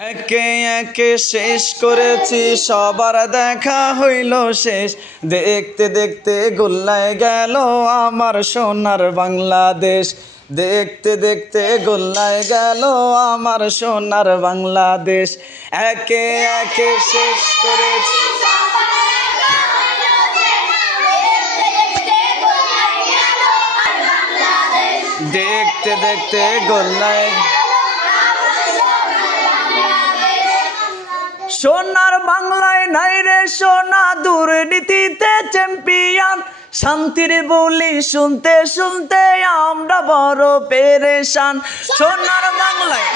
একে একে শেষ করেছি, সবার দেখা হইল শেষ। দেখতে দেখতে গোল্লায় গেল আমার সোনার বাংলাদেশ। দেখতে দেখতে গোল্লায় গেল আমার সোনার বাংলাদেশ। একে একে শেষ করেছি, দেখতে দেখতে গোল্লায়। সোনার বাংলায় নাই রে সোনা দুর্নীতিতে চ্যাম্পিয়ন। শান্তির বলি শুনতে শুনতে আমরা বড় পেরেশান। সোনার বাংলায়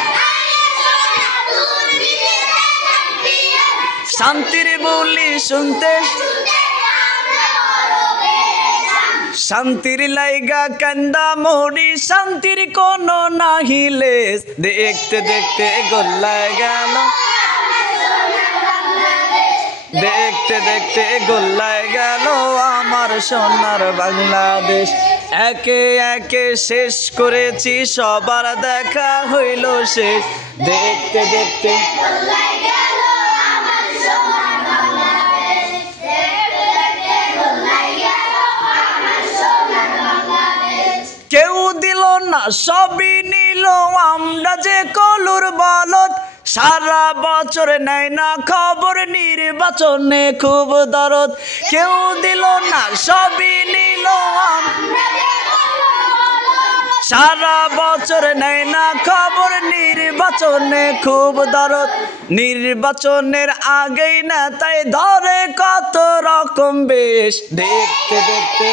শান্তির বলি শুনতে, শান্তির লাইগা কান্দা মরি, শান্তির কোনো নাহিলে। দেখতে দেখতে গোল্লায় গেল, দেখতে দেখতে গোল্লায় গেল আমার সোনার বাংলাদেশ। একে একে শেষ করেছি, সবার দেখা হইল শেষ। দেখতে দেখতে কেউ দিল না সবই নিল, আমরা যে কলুর বলদ। সারা বছর নেয় না খবর, নির্বাচনে খুব দরদ। কেউ দিল না সবই নিল, সারা বছর নেয় না খবর, নির্বাচনে খুব দরদ। নির্বাচনের আগেই না তাই ধরে কত রকম বেশ। দেখতে দেখতে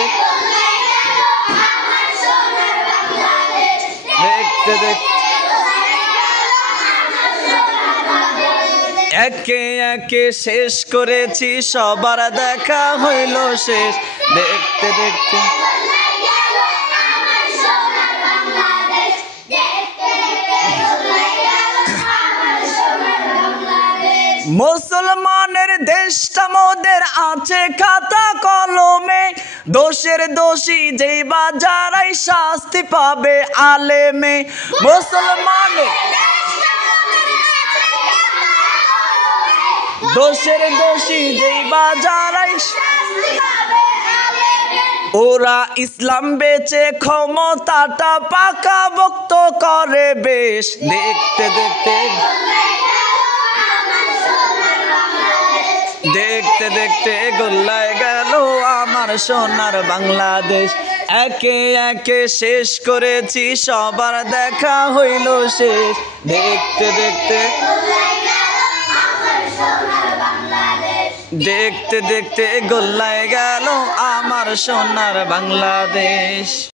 দেখতে দেখতে একে একে শেষ করেছি, সবার দেখা হইল শেষ। দেখতে দেখতে মুসলমানের দেশটা মোদের আছে খাতা কলমে। দোষের দোষী যেই বা যারাই শাস্তি পাবে আলেমে। মুসলমানের দোষের দোষী যেই বা যারাই, ওরা ইসলাম বেচে ক্ষমতাটা পাকা বক্ত করে বেশ। দেখতে দেখতে দেখতে দেখতে গোল্লায় গেল আমার সোনার বাংলাদেশ। একে একে শেষ করেছি, সবার দেখা হইল শেষ। দেখতে দেখতে দেখতে দেখতে গোল্লায় গেল আমার সোনার বাংলাদেশ।